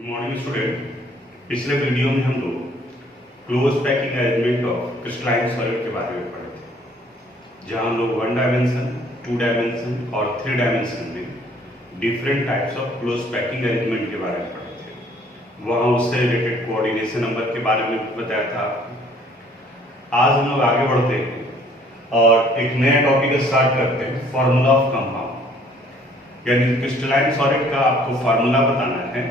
Good morning student. पिछले video में हम लोग close packing arrangement of crystalline solid के बारे में पढ़े थे, जहां हम लोग 1 डायमेंशन, 2 डायमेंशन और 3 डायमेंशन में different types of close packing arrangement के बारे में पढ़े थे। वहां उससे रिलेटेड कोऑर्डिनेशन नंबर के बारे में बताया था। आज हम लोग आगे बढ़ते हैं और एक नया टॉपिक स्टार्ट करते हैं, फॉर्मूला ऑफ कंपाउंड। यानी क्रिस्टलाइन सॉलिड का आपको फार्मूला बताना है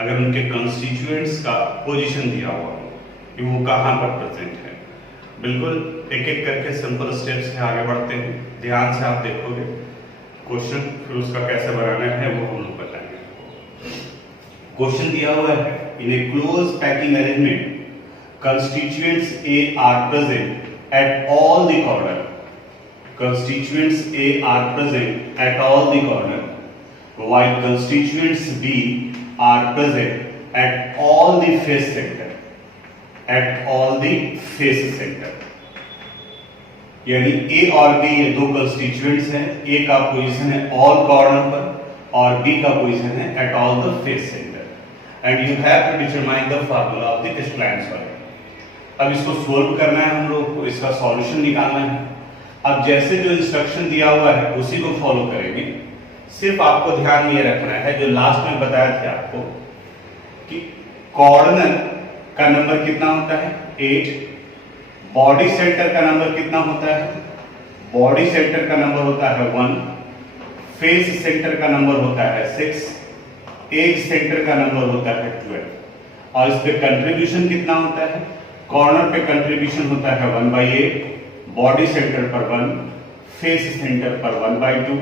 अगर उनके कंस्टिट्यूएंट्स का पोजीशन दिया हुआ हो कि वो कहाँ पर प्रेजेंट है। बिल्कुल एक एक करके सिंपल स्टेप्स से आगे बढ़ते हैं। ध्यान से आप देखोगे क्वेश्चन, फिर उसका कैसे बनाना है वो हम लोग बताएंगे। क्वेश्चन दिया हुआ है, in a close packing arrangement constituents A are present at all the corner. Constituents A are present at all the corner, while constituents B are present at all the face center. At all the face center. यानी A और B ये दो constituents हैं। A का position है all corner पर और B का पोजीशन है at all the face center. And you have to determine the formula of the crystalline solid. अब इसको सोल्व करना है हम लोग को, इसका सॉल्यूशन निकालना है। अब जैसे जो इंस्ट्रक्शन दिया हुआ है उसी को फॉलो करेंगे। सिर्फ आपको ध्यान में ये रखना है जो लास्ट में बताया था आपको कि कॉर्नर का नंबर कितना होता है 8, बॉडी सेंटर का नंबर कितना होता है, बॉडी सेंटर का नंबर होता है 1, फेस सेंटर का नंबर होता है 6, एज सेंटर का नंबर होता है 12 और इस पे कंट्रीब्यूशन कितना होता है, कॉर्नर पे कंट्रीब्यूशन होता है 1/8, बॉडी सेंटर पर 1, फेस सेंटर पर 1/2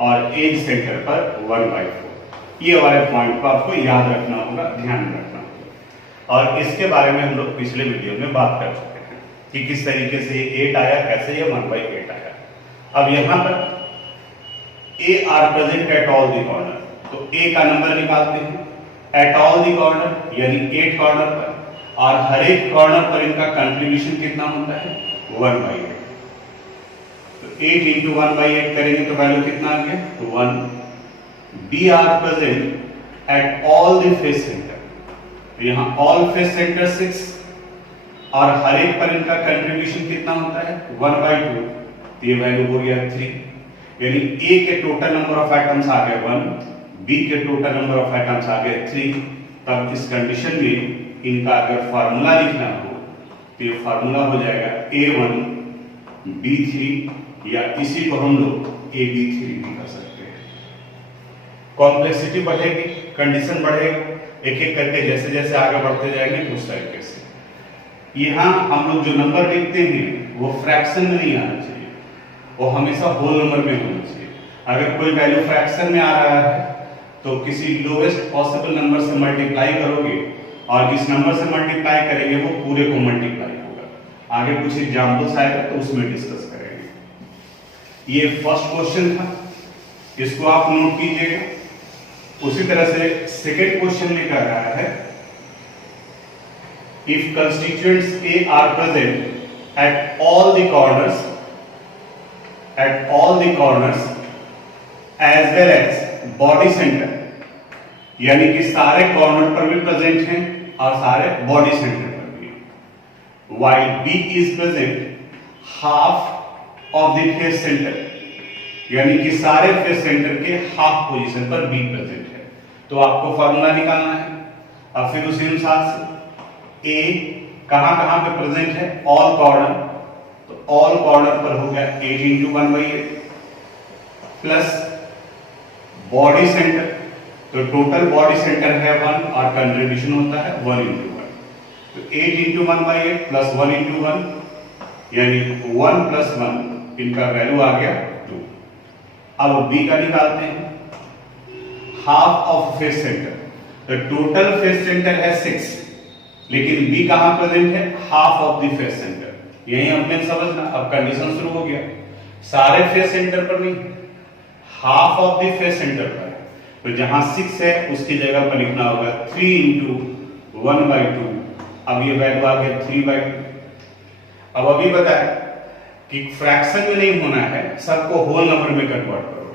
और एज सेंटर पर 1/4। ये वाले पॉइंट को आपको याद रखना होगा, ध्यान रखना होगा। और इसके बारे में हम लोग पिछले वीडियो में बात कर चुके हैं कि किस तरीके से 8 आया, कैसे ये 1/8 आया। अब यहां पर ए are present at all the corner, तो ए का नंबर निकालते हैं एट ऑल द कॉर्नर यानी 8 कॉर्नर पर, और हर एक कॉर्नर पर इनका कंट्रीब्यूशन कितना होता है 1/8। तो 8 इंटू 1/8 करेंगे तो वैल्यू कितना आ गया 1। B are present at all the face centre, तो यहां ऑल फेस सेंटर 6 और हर एक पर इनका कंट्रीब्यूशन कितना होता है 1/2, तो ये वैल्यू हो गया 3। यानी ए के टोटल नंबर ऑफ एटम्स आ गए 1, बी के टोटल नंबर ऑफ एटम्स आ गए 3। तब इस कंडीशन में इनका अगर फार्मूला लिखना हो तो ये फार्मूला हो जाएगा A1B3 या इसी को हम लोग AB3 भी कर सकते हैं। कॉम्प्लेक्सिटी बढ़ेगी, कंडीशन बढ़ेगा, एक एक करके जैसे जैसे आगे बढ़ते जाएंगे उस तरीके से। यहाँ हम लोग जो नंबर लिखते हैं वो फ्रैक्शन में नहीं आना चाहिए, वो हमेशा होल नंबर में होना चाहिए। अगर कोई वैल्यू फ्रैक्शन में आ रहा है तो किसी लोवेस्ट पॉसिबल नंबर से मल्टीप्लाई करोगे और इस नंबर से मल्टीप्लाई करेंगे वो पूरे को मल्टीप्लाई होगा। आगे कुछ एग्जांपल्स आएगा तो उसमें डिस्कस करेंगे। ये फर्स्ट क्वेश्चन था, इसको आप नोट कीजिएगा। उसी तरह से सेकंड क्वेश्चन में कह रहा है if constituents A are present at all the corners as well as body centre, यानी कि सारे कॉर्नर पर भी प्रेजेंट हैं और सारे बॉडी सेंटर पर भी। While B is present half of the face center, यानी कि सारे फेस सेंटर के हाफ पोजीशन पर B प्रेजेंट है, तो आपको फार्मूला निकालना है। अब फिर उसी अनुसार से A कहां कहां पे प्रेजेंट है, ऑल कॉर्नर, तो ऑल कॉर्नर पर हो गया 8 इंटू 1/8 प्लस बॉडी सेंटर, तो टोटल बॉडी सेंटर है 1 और कंट्रीब्यूशन होता है 1 इंटू 1, तो 8 इंटू 1/8 प्लस 1 इंटू 1 यानी 1 प्लस 1 इनका वैल्यू आ गया 2। अब बी का निकालते हैं, हाफ ऑफ फेस सेंटर, तो टोटल फेस सेंटर है 6 लेकिन बी कहां प्रेजेंट है half of the face centre. यही हमने समझना। अब कंडीशन शुरू हो गया, सारे फेस सेंटर पर नहीं, half of the face centre पर, तो जहां 6 है उसकी जगह पर लिखना होगा 3 इंटू 1/2। अब ये वैल्यू आ गया 3/2। अब अभी बताया कि फ्रैक्शन में नहीं होना है, सबको होल नंबर में कन्वर्ट करो,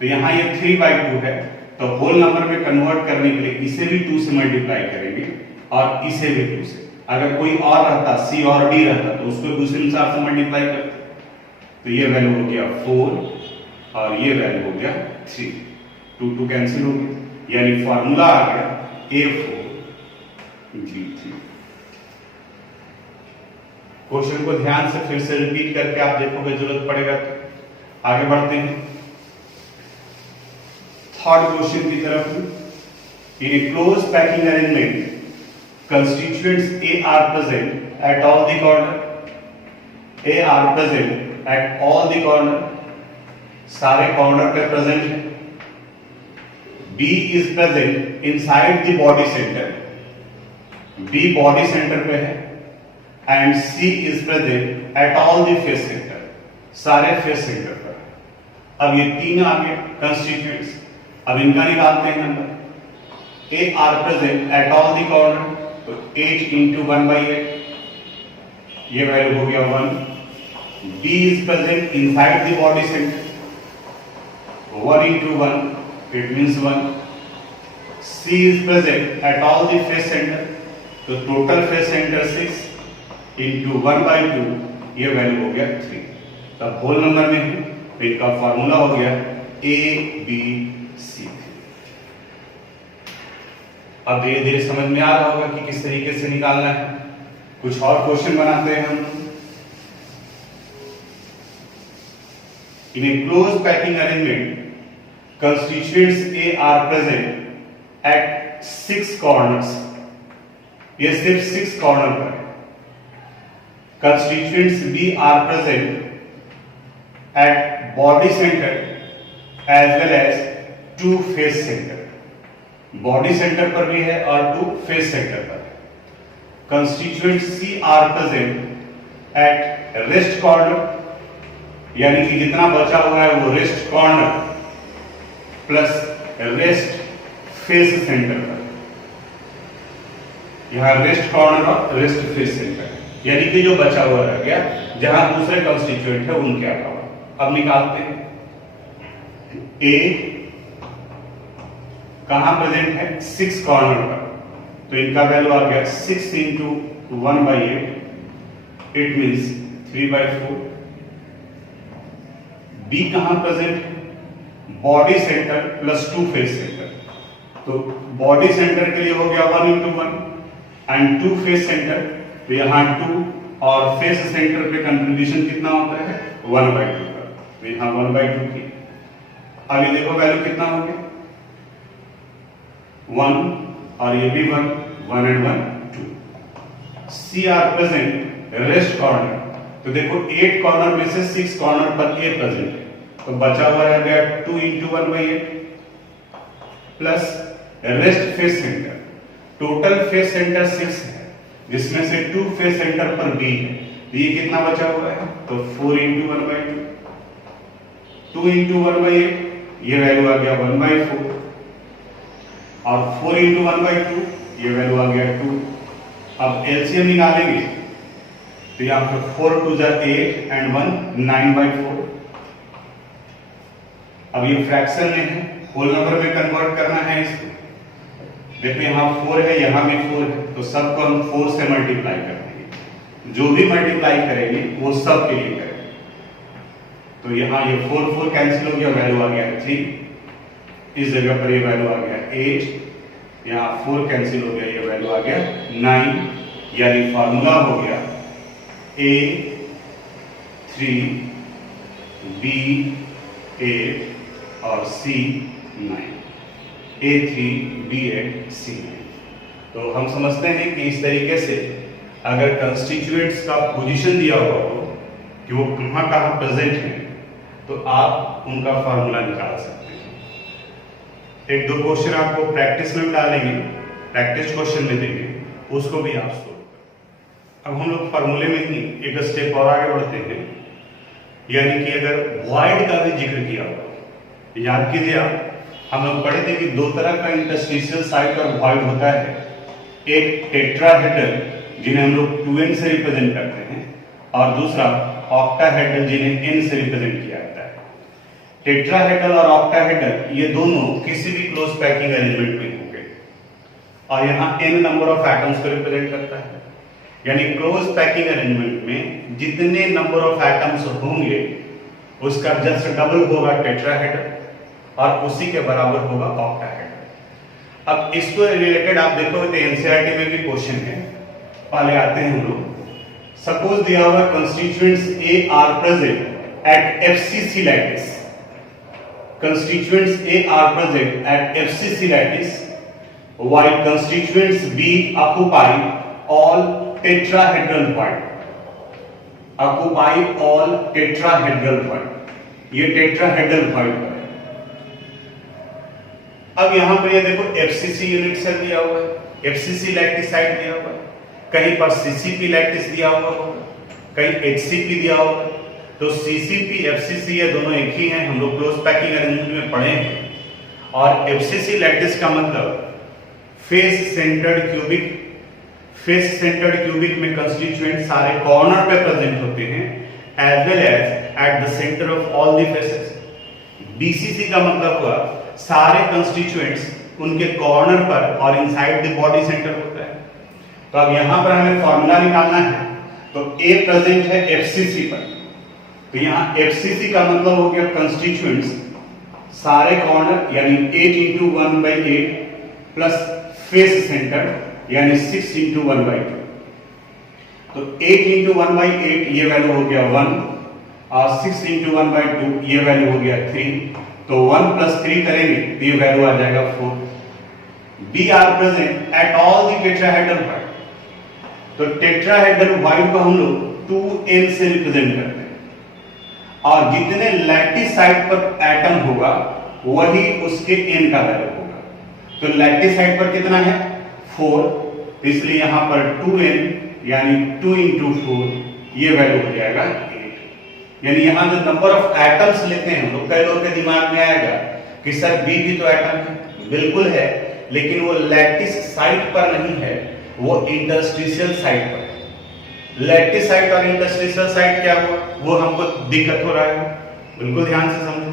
तो यहां ये 3/2 है तो होल नंबर में कन्वर्ट करने के लिए इसे भी 2 से मल्टीप्लाई करेंगे और इसे भी 2 से। अगर कोई और रहता, सी और डी रहता, तो उसको दूसरे हिसाब से मल्टीप्लाई करते। तो ये वैल्यू हो गया 4 और ये वैल्यू हो गया 3, 2 कैंसिल हो गया, यानी फॉर्मूला आ गया A4G3। क्वेश्चन को ध्यान से फिर से रिपीट करके आप देखोगे, जरूरत पड़ेगा तो। आगे बढ़ते हैं थर्ड क्वेश्चन की तरफ। In a close packing arrangement constituents A are present at all the corner, A are present at all the corner, सारे कॉर्नर पे प्रेजेंट है। B is present inside the body center, B body centre पे है, and C is present at all the face center, सारे face centre पर। अब ये तीन आ गए कंस्टिट्यूएंट्स, अब इनका निकालते हैं number. A are present at all the corner, तो 8 into 1/8, ये वैल्यू हो गया 1। B is present inside the body center, 1 into 1, it means 1। C is present at all the face center, तो टोटल फेस सेंटर 6 into 1/2, ये value हो गया 3। तब whole number में है, तो इनका फॉर्मूला हो गया ABC। अब धीरे धीरे समझ में आ रहा होगा कि किस तरीके से निकालना है। कुछ और क्वेश्चन बनाते हैं हम। In a close packing arrangement constituents A are present at 6 corners, ये सिर्फ 6 कॉर्नर पर है। Constituents B are present at body centre as well as 2 face centre, body centre पर भी है और 2 फेस सेंटर पर है। Constituent C are present at rest corner, यानी कि जितना बचा हुआ है वो rest corner plus rest face centre पर। यहां रेस्ट कॉर्नर और रेस्ट फेस सेंटर, यानी कि जो बचा हुआ रह गया जहां दूसरे कंस्टिट्यूएंट है उनके अलावा। अब निकालते हैं। ए कहां प्रेजेंट है? 6 कॉर्नर पर, तो इनका वैल्यू आ गया 6 into 1/8, इट मींस 3/4। बी कहां प्रेजेंट है? Body centre plus 2 face centre, तो बॉडी सेंटर के लिए हो गया 1 into 1 एंड 2 फेस सेंटर, तो यहां 2 और फेस सेंटर पे कंट्रीब्यूशन कितना होता है? 1/2 का, तो यहां 1/2 की। अब ये देखो वैल्यू कितना हो गया 1 और ये भी 1, 1 and 1 2। C are present rest corner, तो देखो 8 कॉर्नर में से 6 कॉर्नर पर A प्रेजेंट है, तो बचा हुआ रह गया 2 into 1/8 plus rest face centre. Total face centre 6 है, जिसमें से 2 फेस सेंटर पर B है, तो ये कितना बचा हुआ है? तो 4 into 1/2, 2 into 1/8, ये वैल्यू आ गया 1/4 और 4 into 1/2, ये वैल्यू आ गया 2। अब एलसीएम निकालेंगे, तो यहां पर 4 2 जा 8 एंड 1 9/4। अब ये फ्रैक्शन में है, होल नंबर में कन्वर्ट करना है इसको। देखो यहां 4 है, यहां भी 4 है, तो सबको हम 4 से मल्टीप्लाई कर देंगे। जो भी मल्टीप्लाई करेंगे वो सब के लिए करेंगे। तो यहां ये 4 कैंसिल हो गया, वैल्यू आ गया 3। इस जगह पर ये वैल्यू आ गया 8, यहाँ 4 कैंसिल हो गया, ये वैल्यू आ गया 9, यानी फॉर्मूला हो गया A3 B8 और C9, A3 B8 C9। तो हम समझते हैं कि इस तरीके से अगर कंस्टिट्यूएंट्स का पोजीशन दिया हुआ हो कि वो कहाँ कहाँ प्रेजेंट है, तो आप उनका फॉर्मूला निकाल सकते हैं। एक दो क्वेश्चन आपको प्रैक्टिस में डालेंगे, प्रैक्टिस क्वेश्चन में देंगे, उसको भी आप सोल्व करें। अब हम लोग फॉर्मूले में ही एक स्टेप और आगे बढ़ते हैं, यानी कि अगर वॉइड का भी जिक्र किया हुआ, याद कीजिए आप, हम लोग पढ़े थे कि 2 तरह का इंटरस्टिशियल साइट और वॉइड होता है। एक टेट्राहेड्रल, जिन्हें हम लोग 2n से रिप्रेजेंट करते हैं, और दूसरा ऑक्टाहेड्रल, जिन्हें n से रिप्रेजेंट किया जाता है। टेट्राहेड्रल और ऑक्टाहेड्रल ये दोनों किसी भी क्लोज पैकिंग अरेंजमेंट में होंगे और यहाँ n नंबर ऑफ एटम्स को रिप्रेजेंट करता है, यानी क्लोज पैकिंग अरेंजमेंट में जितने नंबर ऑफ एटम्स होंगे उसका जस्ट डबल होगा टेट्राहेड्रल और उसी के बराबर होगा ऑक्टाहेड्रल। अब इसको रिलेटेड आप देखोगे तो एनसीईआरटी में भी क्वेश्चन है, पहले आते हैं हम लोग। सपोज दिया हुआ constituents A are present at FCC lattice. Constituents A are present at FCC lattice, while constituents B occupy all tetrahedral void. Occupy all tetrahedral void. ये tetrahedral void है। अब यहां पर ये देखो FCC यूनिट सेल दिया हुआ है, FCC लैटिस साइट दिया हुआ है, कहीं पर CCP लैटिस दिया हुआ होगा, कहीं HCP दिया होगा। तो CCP FCC ये दोनों एक ही हैं, हम लोग क्लोज पैकिंग अरेंजमेंट में पढ़े हैं। और FCC लैटिस का मतलब face centred cubic, face centred cubic में कंस्टिट्यूएंट सारे कॉर्नर पे प्रेजेंट होते हैं as well as at the centre of all the faces. BCC का मतलब हुआ सारे कंस्टिट्यूएंट्स उनके कॉर्नर पर और इनसाइड द बॉडी सेंटर होता है। तो अब यहां पर हमें फॉर्मूला निकालना है, तो A प्रेजेंट है FCC पर, तो यहां FCC का मतलब हो गया कंस्टिट्यूएंट्स सारे कॉर्नर यानी 8 इंटू 1/8 प्लस फेस सेंटर यानी 6 इंटू 1/2। तो 8 इंटू 1/8 ये वैल्यू हो गया 1 और 6 इंटू 1/2 ये वैल्यू हो गया 3। तो 1 प्लस 3 करेंगे तो ये वैल्यू आ जाएगा 4। B are present at all the tetrahedral void। तो टेट्राहेड्रल void को हम लोग 2n से रिप्रेजेंट करते हैं और जितने लैटिस साइड पर एटम होगा वही उसके n का वैल्यू होगा। तो लैटिस साइड पर कितना है 4, तो इसलिए यहां पर 2n यानी 2 इंटू 4 ये वैल्यू हो जाएगा 8। यानी यहां जो नंबर ऑफ एटम्स लेते हैं हम लोग, कई लोगों के दिमाग में आएगा कि सर B भी तो एटम है, बिल्कुल है, लेकिन वो लैटिस साइट पर नहीं है, वो इंटरस्टिशियल साइट पर। लैटिस साइट और इंटरस्टिशियल साइट क्या हुआ वो हमको दिक्कत हो रहा है, बिल्कुल ध्यान से समझो।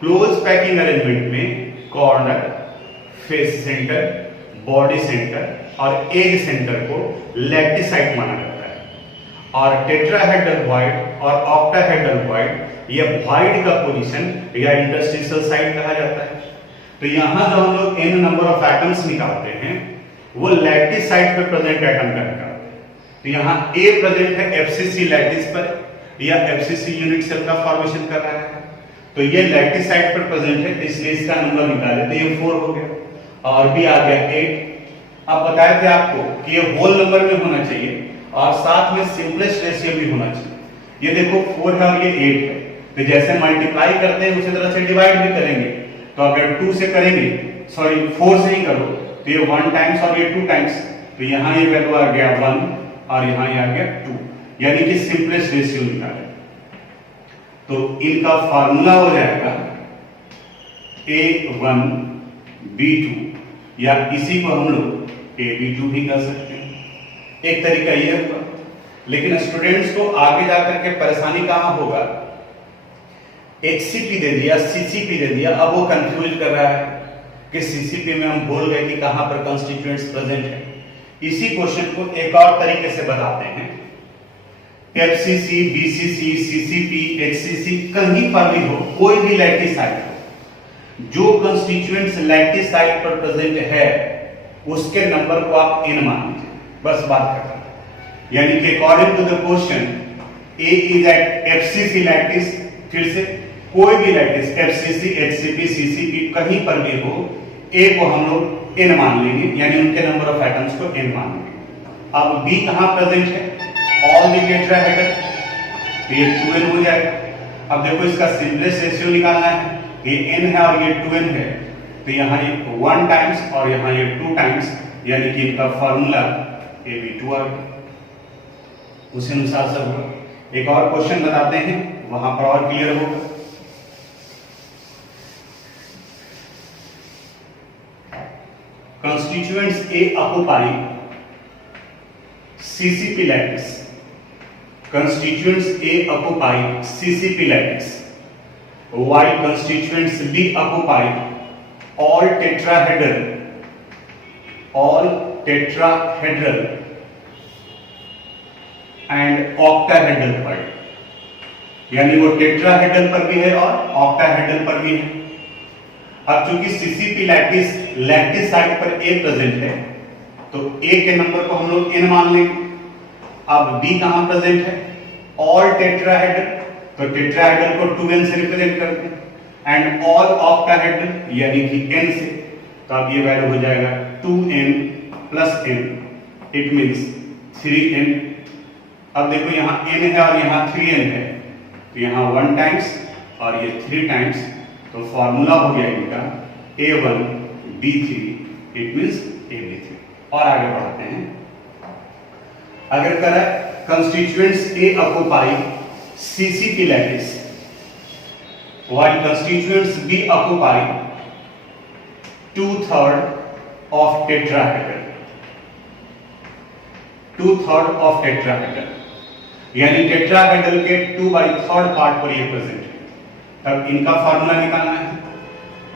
क्लोज पैकिंग अरेंजमेंट में corner, face centre, body centre और एज सेंटर को लैटिस साइट माना जाता है और टेट्राहेड्रल void और ऑक्टाहेड्रल void ये void का पोजीशन या इंटरस्टिशियल साइट कहा जाता है। तो यहां जो हम लोग n नंबर ऑफ एटम्स निकालते हैं वो लैटिस साइट पे प्रेजेंट एटम का निकालते हैं। तो यहाँ A प्रेजेंट है FCC लैटिस पर या FCC यूनिट सेल का फॉर्मेशन कर रहा है, तो ये लैटिस साइट पर प्रेजेंट है, इसलिए इसका नंबर निकाले तो ये 4 हो गया और B आ गया 8। अब बताए थे आपको कि ये होल नंबर में होना चाहिए और साथ में सिंपलेस्ट रेशियो भी होना चाहिए। ये देखो 4 है और ये 8 है, तो जैसे मल्टीप्लाई करते हैं उसी तरह से डिवाइड भी करेंगे। तो अगर 2 से करेंगे, सॉरी 4 से ही करो तो ये 1 टाइम्स और ये 2 टाइम्स, तो यहाँ ये वैल्यू आ गया 1 और यहाँ ये आ गया 2, यानी कि सिंपलेस्ट रेशियो निकाले। तो इनका फार्मूला हो जाएगा A1 B2 या इसी को हम लोग AB2 भी कर सकते हैं, एक तरीका ये होगा। लेकिन स्टूडेंट्स को आगे जाकर के परेशानी कहां होगा, HCP दे दिया, CCP दे दिया, अब वो कंफ्यूज कर रहा है कि CCP में हम भूल गए कि कहां पर कंस्टिट्यूएंट्स प्रेजेंट है। इसी क्वेश्चन को एक और तरीके से बताते हैं। FCC, BCC, CCP, HCC कहीं पर भी हो, कोई भी लैटिस साइट हो, जो कंस्टिट्यूएंट्स लैटिस साइट पर प्रेजेंट है उसके नंबर को आप n मान लीजिए, बस बात खत्म। यानी कि according to the question A is at FCC lattice, फिर से कोई भी लैटिस FCC, HCP, CCP कहीं पर भी हो, A को हम लोग n मान लेंगे, यानी उनके नंबर ऑफ एटम्स को n मान लेंगे। अब B कहां प्रेजेंट है, ऑल द टेट्राहेड्रल, तो ये 2n हो जाएगा। अब देखो इसका सिंपलेस्ट रेशियो निकालना है, ये n है और ये 2n है, तो यहाँ ये 1 टाइम्स और यहाँ ये 2 टाइम्स, यानी कि इनका फॉर्मूला AB2 आ गया। उसी अनुसार सब होगा। एक और क्वेश्चन बताते हैं, वहां पर और क्लियर होगा। Constituents A occupy CCP lattice. Constituents A occupy CCP lattice, while constituents B occupy all tetrahedral and octahedral part, यानी वो टेट्राहेड्रल पर भी है और ऑक्टाहेड्रल पर भी है। अब चूंकि सीसीपी लैटिस साइड पर A प्रेजेंट है तो A के नंबर को हम लोग n मान लेंगे। अब B कहां प्रेजेंट है? ऑल टेट्राहेड्रल, तो टेट्राहेड्रल को 2n से रिप्रेजेंट करते हैं एंड ऑल ऑक्टाहेड्रल यानी कि n से, तो अब ये वैल्यू हो जाएगा 2n plus n, it means 3n। अब देखो यहाँ n है और यहाँ 3n है, तो यहाँ 1 टाइम्स और ये 3 टाइम्स, तो फॉर्मूला हो गया इनका A1B3, इट मींस AB3। और आगे बढ़ते हैं। अगर करें constituents A occupy CCP lattice while constituents B occupy 2/3 of tetrahedral, 2/3 यानी टेट्राहेड्रल के 2/3 पार्ट पर ये प्रेजेंट है। तब इनका फार्मूला निकालना है,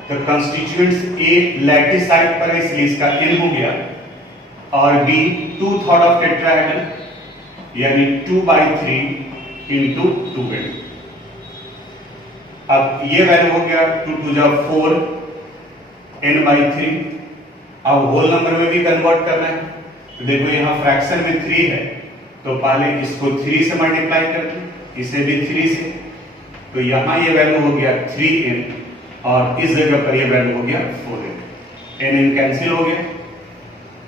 तो कंस्टिट्यूएंट्स A लैटिस साइड पर है इसलिए इसका n हो गया और B 2/3 ऑफ टेट्राहेड्रल यानी 2/3 into 2n। अब ये वैल्यू हो गया 2 to 4 n/3। अब होल नंबर में भी कन्वर्ट करना है, तो देखो यहाँ फ्रैक्शन में 3 है तो पहले इसको 3 से मल्टीप्लाई कर दो, इसे भी 3 से, तो यहाँ ये वैल्यू हो गया 3n और इस जगह पर ये वैल्यू हो गया 4n, n कैंसिल हो गया।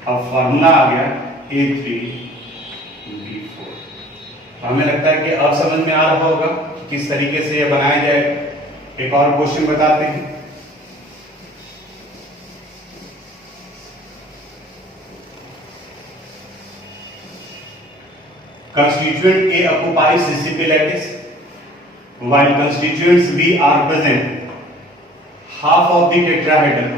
अब फॉर्मूला आ गया A3B4। तो हमें लगता है कि अब समझ में आ रहा होगा कि किस तरीके से ये बनाया जाएगा। एक और क्वेश्चन बताते हैं। Constituent A occupies CCP lattice while constituents B are present half of the tetrahedral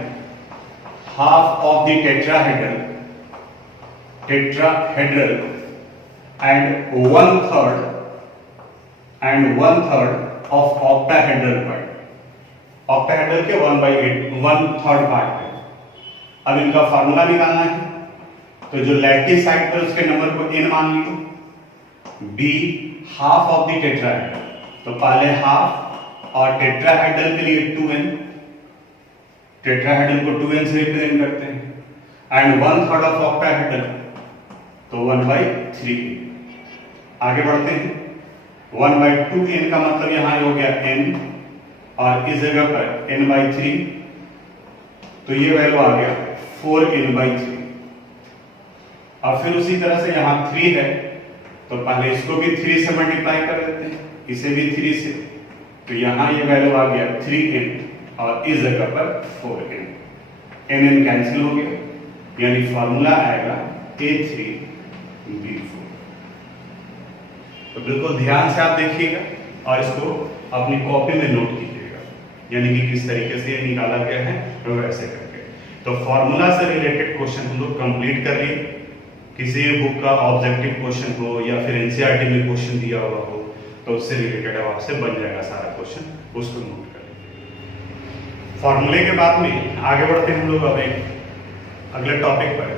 and one third of octahedral part, octahedral के 1/3 पार्ट है। अब इनका फार्मूला निकालना है, तो जो लैटिस साइड पर उसके नंबर को n मान लियो, B half of the tetrahedral, तो पहले हाफ और टेट्राहेड्रल के लिए 2n, टेट्राहेड्रल को 2n से रिप्रेजेंट करते हैं एंड 1/3 ऑफ ऑक्टाहेड्रल तो 1/3। आगे बढ़ते हैं। 1/2n का मतलब यहां हो गया n और इस जगह पर n/3, तो ये वैल्यू आ गया 4n/3। और फिर उसी तरह से यहां 3 है तो पहले इसको भी 3 से मल्टीप्लाई कर देते हैं, इसे भी 3 से, तो यहां ये वैल्यू आ गया 3n और इस जगह पर 4n, n कैंसिल हो गया, यानी फॉर्मूला आएगा A3B4। तो बिल्कुल ध्यान से आप देखिएगा और इसको अपनी कॉपी में नोट कीजिएगा, यानी कि किस तरीके से ये निकाला गया है तो वैसे करके। तो फॉर्मूला से रिलेटेड क्वेश्चन हम लोग कंप्लीट कर लिए। किसी बुक का ऑब्जेक्टिव क्वेश्चन हो या फिर एनसीईआरटी में क्वेश्चन दिया हुआ हो तो उससे रिलेटेड अब आपसे बन जाएगा सारा क्वेश्चन, उसको नोट कर लीजिए। फॉर्मूले के बाद में आगे बढ़ते हैं हम लोग अब एक अगले टॉपिक पर।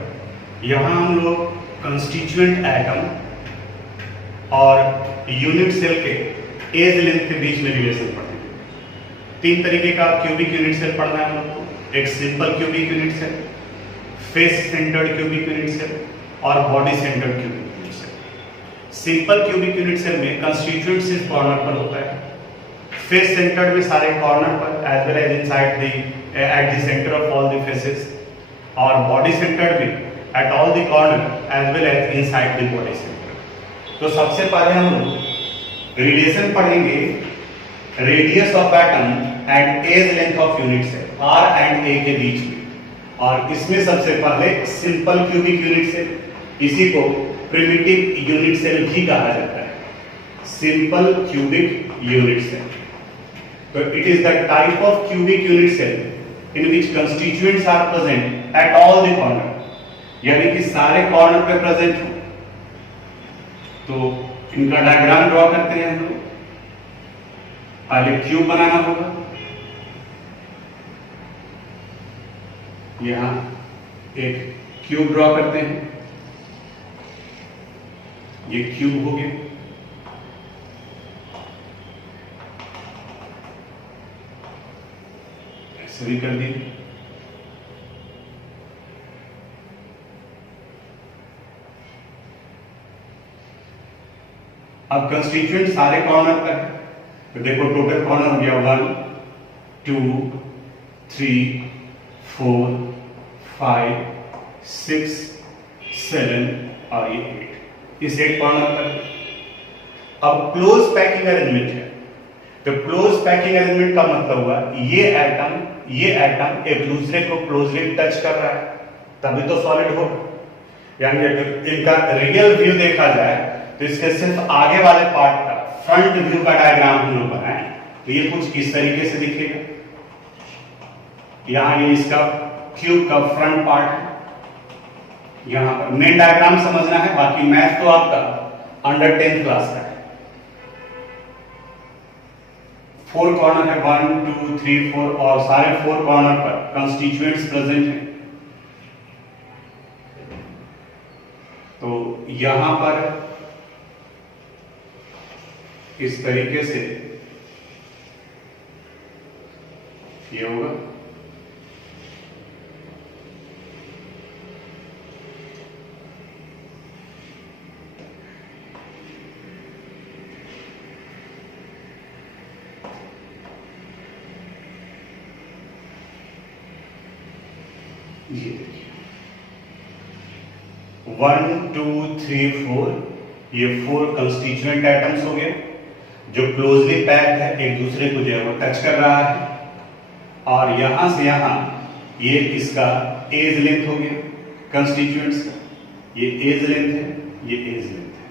यहाँ हम लोग कंस्टिट्यूएंट एटम और यूनिट सेल के एज लेंथ के बीच में रिलेशन पढ़ेंगे। 3 तरीके का क्यूबिक यूनिट सेल पढ़ना है हम लोग को, एक simple cubic unit cell, face centred cubic unit cell और body centred cubic unit cell. Simple cubic unit cell में कंस्टिट्यूएंट सिर्फ कॉर्नर पर होता है, फेस सेंटर्ड में सारे कॉर्नर पर as well as inside the at the centre of all the faces, और बॉडी सेंटर्ड में at all the corner as well as inside the body centre. तो सबसे पहले हम लोग रिलेशन पढ़ेंगे radius of atom and edge length of unit cell R and A के बीच में, और इसमें सबसे पहले सिंपल क्यूबिक यूनिट सेल, इसी को प्रिमिटिव यूनिट सेल भी कहा जाता है, सिंपल क्यूबिक यूनिट सेल। तो it is the type of cubic unit cell in which constituents are present at all the corner, यानी कि सारे कॉर्नर पे प्रेजेंट हो। तो इनका डायग्राम ड्रॉ करते हैं हम लोग। पहले क्यूब बनाना होगा। यहां एक क्यूब ड्रॉ करते हैं, ये क्यूब हो गया। ऐसे भी कर दिए। अब कंस्टिट्यूएंट सारे कॉर्नर पर है, तो देखो टोटल कॉर्नर हो गया 1 2 3 4 5 6 7 और ये 8, इस 8 कॉर्नर पर। अब क्लोज पैकिंग अरेंजमेंट है, तो क्लोज पैकिंग अरेंजमेंट का मतलब हुआ ये एटम एक दूसरे को क्लोजली टच कर रहा है, तभी तो सॉलिड होगा। यानी अगर इनका रियल व्यू देखा जाए तो इसके सिर्फ आगे वाले पार्ट का फ्रंट व्यू का डायग्राम हम लोग बनाए, तो ये कुछ इस तरीके से दिखेगा। यहां ये इसका क्यूब का फ्रंट पार्ट है, यहां पर मेन डायग्राम समझना है, बाकी मैथ तो आपका अंडर 10th क्लास का है। 4 कॉर्नर है 1 2 3 4 और सारे 4 कॉर्नर पर कंस्टिट्यूएंट्स प्रेजेंट हैं। तो यहां पर इस तरीके से ये होगा। ये देखिए 1 2 3 4, ये 4 कंस्टिट्यूएंट एटम्स हो गए जो क्लोजली पैक्ड है, एक दूसरे को जो है वो टच कर रहा है। और यहां से यहां ये इसका एज लेंथ हो गया कंस्टिट्यूएंट्स का, ये एज लेंथ है, ये एज लेंथ है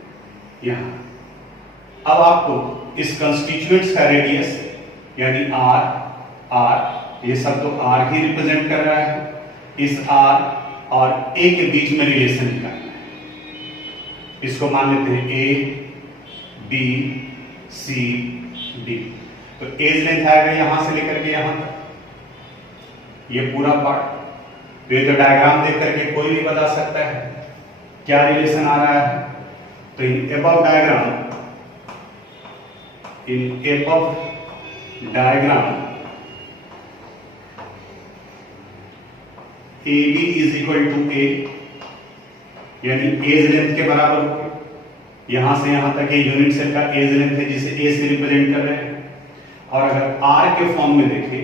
यहां। अब आपको इस कंस्टिट्यूएंट्स का रेडियस यानी आर, ये सब तो आर ही रिप्रेजेंट कर रहा है, इस आर और ए के बीच में रिलेशन निकालना है। इसको मान लेते हैं ए बी सी डी। तो एज लेंथ आएगा यहां से लेकर के यहां तक, ये पूरा पार्ट। तो ये तो डायग्राम देख करके कोई भी बता सकता है क्या रिलेशन आ रहा है। तो in above diagram A B is equal to a, यानी एज लेंथ के बराबर हो। यहां से यहां तक ये यूनिट सेल का एज लेंथ है जिसे ए से रिप्रेजेंट कर रहे हैं। और अगर आर के फॉर्म में देखें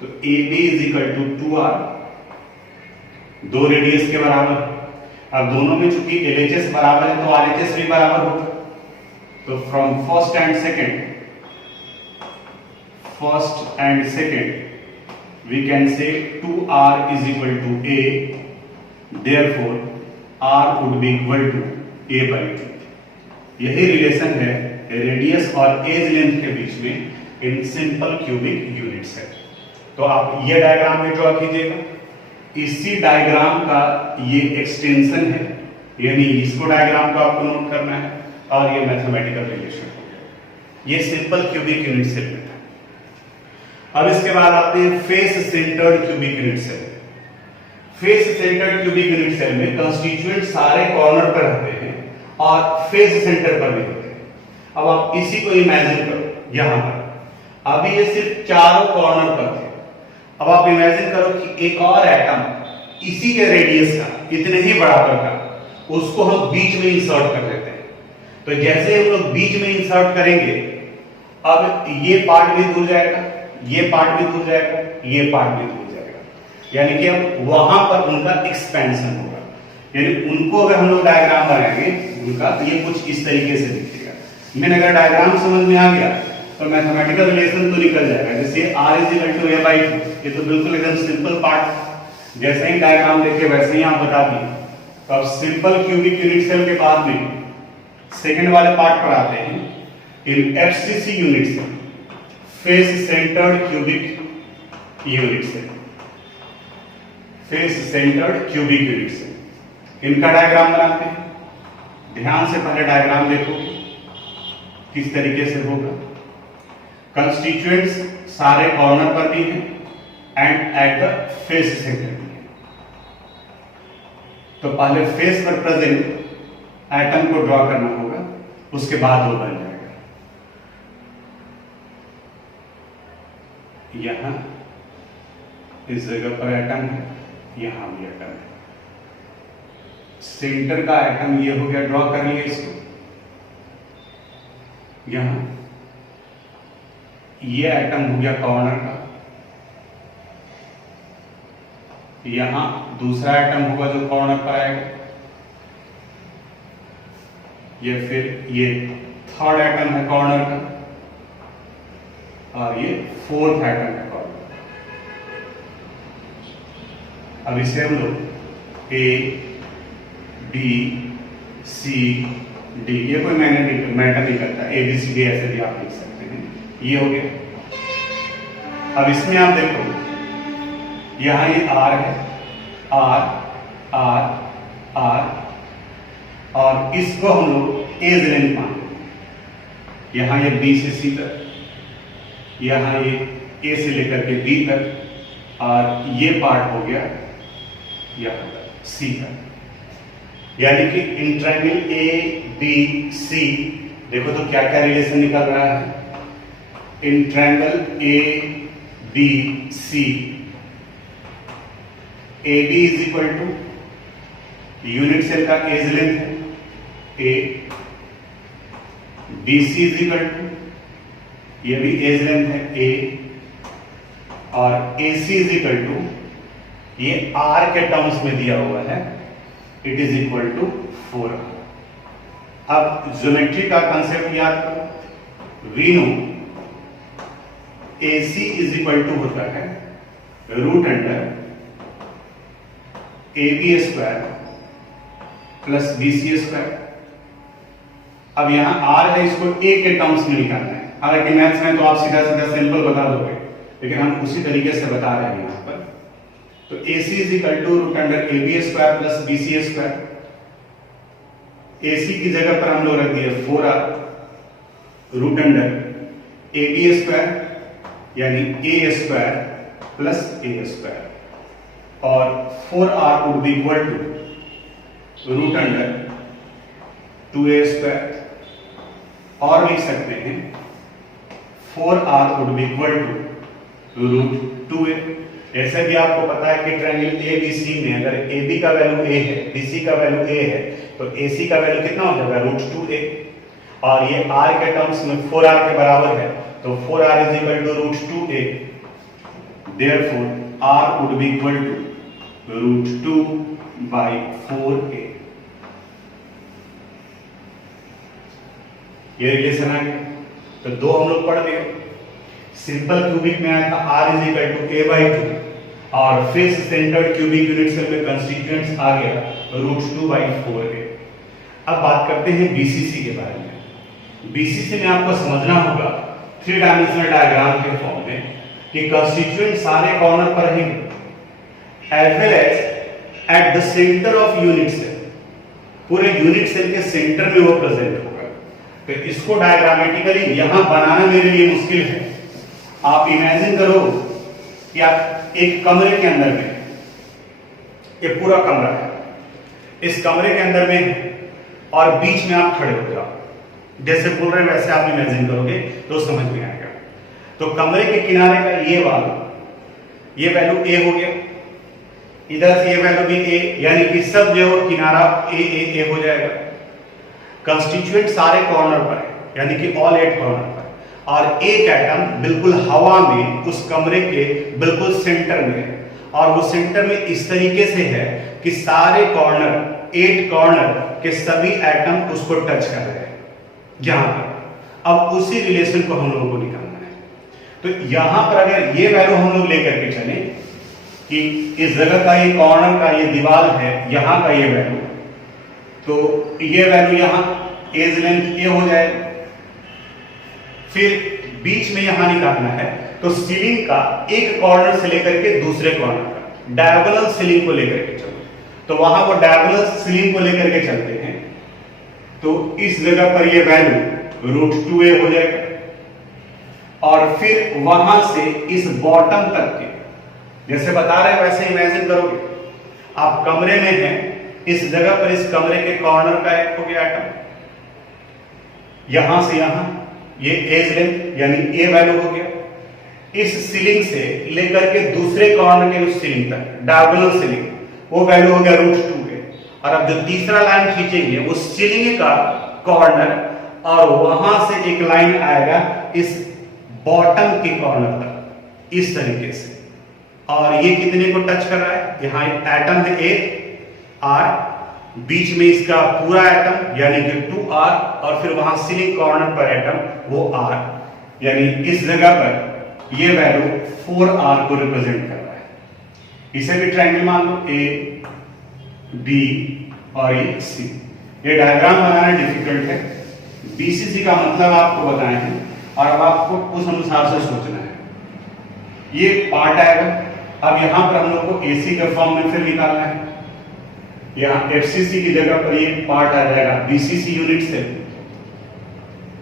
तो A B is equal to 2r, 2 radius के बराबर। अब दोनों में चूंकि एलएचएस बराबर है तो आरएचएस भी बराबर होगा। तो from first and second we can say 2r is equal to a, therefore r would be equal to a by 2। यही रिलेशन है रेडियस और एज लेंथ के बीच में इन सिंपल क्यूबिक यूनिट्स है। तो आप ये डायग्राम में ड्रॉ कीजिएगा, इसी डायग्राम का ये एक्सटेंशन है, यानी इसको डायग्राम को आपको नोट करना है और ये मैथमेटिकल रिलेशन हो गया। ये सिंपल क्यूबिक यूनिट सेल में था। अब इसके बाद आते हैं face centred cubic unit cell. Face centred cubic unit cell में कंस्टिट्यूएंट सारे कॉर्नर पर रहते हैं और फेस सेंटर पर भी होते हैं। अब आप इसी को इमेजिन करो, यहां पर अभी ये सिर्फ चारों कॉर्नर पर थे। अब आप इमेजिन करो कि एक और एटम इसी के रेडियस का, इतने ही बराबर का, उसको हम बीच में इंसर्ट कर देते हैं। तो जैसे हम लोग बीच में इंसर्ट करेंगे, अब ये पार्ट भी दूर जाएगा, ये पार्ट भी दूर जाएगा, ये पार्ट भी दूर जाएगा, यानी कि अब वहां पर उनका एक्सपेंशन होगा। यानी उनको अगर हम लोग डायग्राम बनाएंगे उनका, तो ये कुछ इस तरीके से दिखेगा। मैंने अगर डायग्राम समझ में आ गया तो मैथमेटिकल रिलेशन तो निकल जाएगा। जैसे r is equal to a by 2, ये तो बिल्कुल एकदम सिंपल पार्ट, जैसे ही डायग्राम देखे वैसे ही आप बता दिए। तो अब सिंपल क्यूबिक यूनिट सेल के बाद में सेकंड वाले पार्ट पर आते हैं, in FCC unit cell, face centred cubic unit cell, face centred cubic unit cell, इनका डायग्राम बनाते हैं। ध्यान से पहले डायग्राम देखो किस तरीके से होगा। कंस्टिट्यूएंट्स सारे कॉर्नर पर भी हैं and at the face centre भी है। तो पहले फेस पर प्रेजेंट एटम को ड्रॉ करना होगा, उसके बाद वो बन जाएगा। यहां इस जगह पर एटम है, यहां भी एटम है। सेंटर का एटम ये हो गया, ड्रॉ कर लिया इसको। यहां ये एटम हो गया कॉर्नर का, यहां दूसरा एटम होगा जो कॉर्नर पर आएगा, ये फिर ये थर्ड एटम है कॉर्नर का, और ये फोर्थ एटम है कॉर्नर। अब इसे हम लोग ए बी सी डी, ये कोई मैटर नहीं करता, ए बी सी डी ऐसे भी आप लिख सकते हैं, ये हो गया। अब इसमें आप देखो यहां ये आर है, आर आर आर, और इसको हम लोग एज लेंथ मानते। यहां ये बी से सी तक, यहां ये ए से लेकर के बी तक, और ये पार्ट हो गया यहां तक सी तक। यानी कि इन ट्रायंगल ए बी सी देखो तो क्या क्या रिलेशन निकल रहा है। In triangle A B C, A B is equal to unit cell का एज लेंथ है a, B C is equal to ये भी एज लेंथ है ए, और A C is equal to ये आर के टर्म्स में दिया हुआ है, इट इज इक्वल टू 4। अब ज्योमेट्री का कंसेप्ट याद करो। We know A C is equal to होता है root under A B square plus B C square. अब यहां आर है, इसको ए के टर्म्स में निकालना है। हालांकि मैथ्स में तो आप सीधा सीधा सिंपल बता दोगे, लेकिन हम उसी तरीके से बता रहे हैं यहां पर। तो A C is equal to root under A B square plus B C square. A C की जगह पर हम लोग रख दिए 4r root under A B square यानी a square plus a square, और 4r would be equal to root under 2a square, और लिख सकते हैं 4r would be equal to root 2a। ऐसे भी आपको पता है कि ट्रायंगल ए बी सी में अगर ए बी का वैल्यू ए है, बी सी का वैल्यू ए है, तो ए सी का वैल्यू कितना हो जाएगा रूट 2a, और ये r के टर्म्स में 4r के बराबर है, तो 4r is equal to root 2a, therefore r would be equal to root 2 by 4a। ये रिलेशन आ गया। तो दो हम लोग पढ़ लिए। सिंपल क्यूबिक में आया था r is equal to a by 2, और face centred cubic unit cell में कंस्टिट्यूएंट्स आ गया रूट 2 बाई 4a। अब बात करते हैं बीसीसी के बारे में। बीसीसी में आपको समझना होगा 3 डायमेंशनल डायग्राम के फॉर्म में कि कंस्टिट्यूएंट सारे कॉर्नर पर रहेंगे as well as at the centre of unit cell, पूरे यूनिट सेल के सेंटर में वो प्रेजेंट होगा। तो इसको डायग्रामेटिकली यहां बनाना मेरे लिए मुश्किल है। आप इमेजिन करो कि आप एक कमरे के अंदर में, ये पूरा कमरा है, इस कमरे के अंदर में और बीच में आप खड़े हो जाओ, जैसे बोल रहे हैं वैसे आप इमेजिन करोगे तो समझ में आएगा। तो कमरे के किनारे का ये वाला, ये वैल्यू ए हो गया, इधर से ये वैल्यू भी ए, यानी कि सब जो किनारा ए हो जाएगा। कंस्टिट्यूएंट सारे कॉर्नर पर है, यानी कि ऑल 8 कॉर्नर पर, और एक एटम बिल्कुल हवा में उस कमरे के बिल्कुल सेंटर में है, और वो सेंटर में इस तरीके से है कि सारे कॉर्नर 8 कॉर्नर के सभी एटम उसको टच कर रहे हैं यहां पर। अब उसी रिलेशन को हम लोगों को निकालना है। तो यहां पर अगर ये वैल्यू हम लोग लेकर के चले कि इस जगह का ये कॉर्नर का ये दीवार है, यहां का ये वैल्यू, तो ये वैल्यू यहां एज लेंथ ए हो जाएगा। फिर बीच में यहां निकालना है, तो सीलिंग का एक कॉर्नर से लेकर के दूसरे कॉर्नर का डायगोनल सीलिंग को लेकर के चलो, तो वहां वो डायगोनल सीलिंग को लेकर के चलते हैं, तो इस जगह पर ये वैल्यू रूट 2a हो जाएगा। और फिर वहां से इस बॉटम तक के, जैसे बता रहे हैं वैसे इमेजिन करोगे। आप कमरे में हैं, इस जगह पर इस कमरे के कॉर्नर का एक हो गया एटम, यहां से यहां ये एज लेंथ यानी ए वैल्यू हो गया। इस सीलिंग से लेकर के दूसरे कॉर्नर के उस सीलिंग तक डायगोनल सीलिंग, वो वैल्यू हो गया √2a। और अब जो तीसरा लाइन खींचेंगे वो सीलिंग का कॉर्नर, और वहां से एक लाइन आएगा इस बॉटम के कॉर्नर तक इस तरीके से। और ये कितने को टच कर रहा है? यहां एक एटम है एक R, बीच में इसका पूरा एटम यानी कि 2R, और फिर वहां सीलिंग कॉर्नर पर एटम वो R, यानी इस जगह पर ये वैल्यू 4R को रिप्रेजेंट कर रहा है। इसे भी ट्रायंगल मान लो, A B और ये C। ये डायग्राम बनाना डिफिकल्ट है, BCC का मतलब आपको बताए हैं और अब आपको उस अनुसार से सोचना है। ये पार्ट आएगा, अब यहां पर हम लोग को AC के फॉर्म में फिर निकालना है। यहां FCC की जगह पर ये पार्ट आ जाएगा BCC यूनिट से।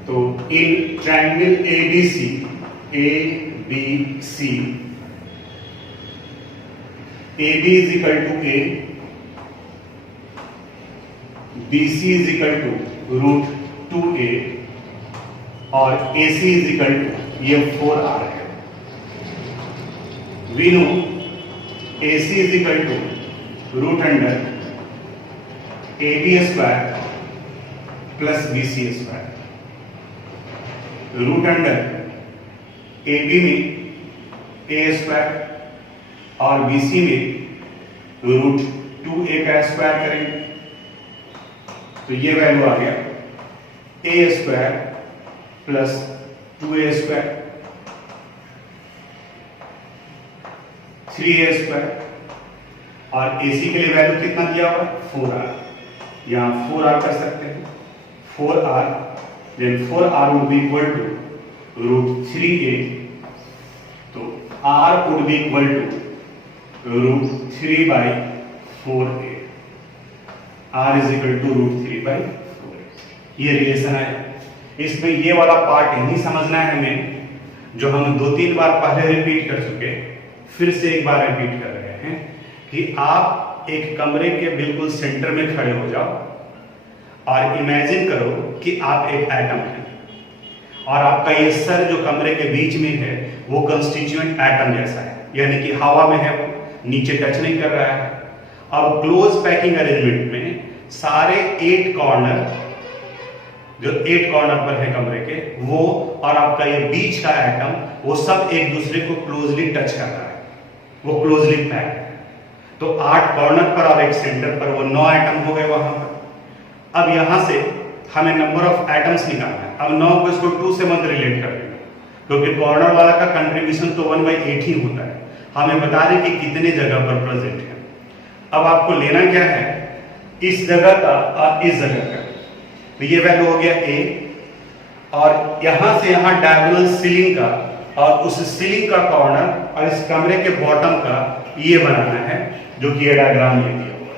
तो in triangle ABC ABC, AB is equal to A, BC is equal to √2a और AC is equal to ये 4R है। We know AC is equal to √under AB square plus BC square। √under AB में A square और BC में √2a का square करेंगे तो ये वैल्यू आ गया A square plus 2a square 3a square, और AC के लिए वैल्यू कितना दिया हुआ? 4R। यहां 4R कर सकते हैं, 4R, then 4R would be equal to √3a, तो R would be equal to √3/4a। R is equal to √3/4a। ये रिलेशन है। इसमें ये वाला पार्ट नहीं समझना है हमें, जो हम 2-3 बार पहले रिपीट कर चुके, फिर से एक बार रिपीट कर रहे हैं कि आप एक कमरे के बिल्कुल सेंटर में खड़े हो जाओ और इमेजिन करो कि आप एक एटम हैं और आपका ये सर जो कमरे के बीच में है वो कंस्टिट्यूएंट एटम जैसा है, यानी कि हवा में है, वो नीचे टच नहीं कर रहा है। अब क्लोज पैकिंग अरेंजमेंट में सारे 8 कॉर्नर, जो 8 कॉर्नर पर है कमरे के, वो और आपका ये बीच का एटम, वो सब एक दूसरे को क्लोजली टच कर रहा है, वो क्लोजली पैक है। तो 8 कॉर्नर पर और एक सेंटर पर वो 9 एटम हो गए वहां पर। अब यहां से हमें नंबर ऑफ एटम्स निकालना है। अब 9 को इसको 2 से मत रिलेट कर देना, क्योंकि कॉर्नर वाला का कंट्रीब्यूशन तो 1/8 ही होता है। हमें बता दें कि कितने जगह पर प्रेजेंट है। अब आपको लेना क्या है? इस जगह का और इस जगह का। तो ये वैल्यू हो गया A, और यहां से यहां डायगोनल सीलिंग का और उस सीलिंग का कॉर्नर और इस कमरे के बॉटम का ये बनाना है, जो कि ये डायग्राम ये दिया हुआ है।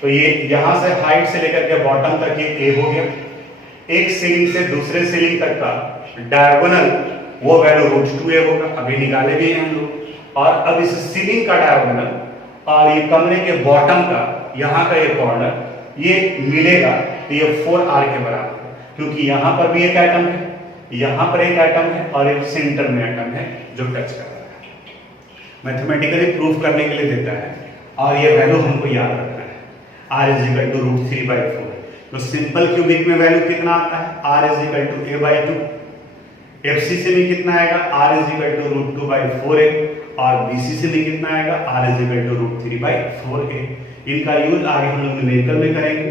तो ये यहां से हाइट से लेकर के बॉटम तक ये A हो गया। एक सीलिंग से दूसरे सीलिंग तक का डायगोनल वो वैल्यू √2a होगा, अभी निकाले भी हैं हम लोग। और अब इस सीलिंग का डायगोनल और ये कमरे के बॉटम का यहाँ का ये कॉर्नर ये मिलेगा तो ये 4R के बराबर है, क्योंकि यहाँ पर भी एक एटम है, यहाँ पर एक एटम है और एक सेंटर में एटम है जो टच कर रहा है। मैथमेटिकली प्रूफ करने के लिए देता है और ये वैल्यू हमको याद रखना है। R is equal to √3/4। तो सिंपल क्यूबिक में वैल्यू कितना आता है? R is equal to a/2। FCC में कितना आएगा? R is equal to √2/4a। और BCC में कितना आएगा? R is equal to √3/4a। इनका यूज आगे हम लोग न्यूमेरिकल में करेंगे।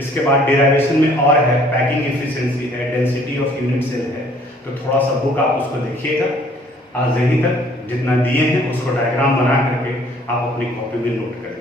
इसके बाद डेरिवेशन में और है, पैकिंग एफिशिएंसी है, डेंसिटी ऑफ यूनिट सेल है। तो थोड़ा सा बुक आप उसको देखिएगा। आज यहीं तक जितना दिए हैं उसको डायग्राम बना करके आप अपनी कॉपी में नोट करें।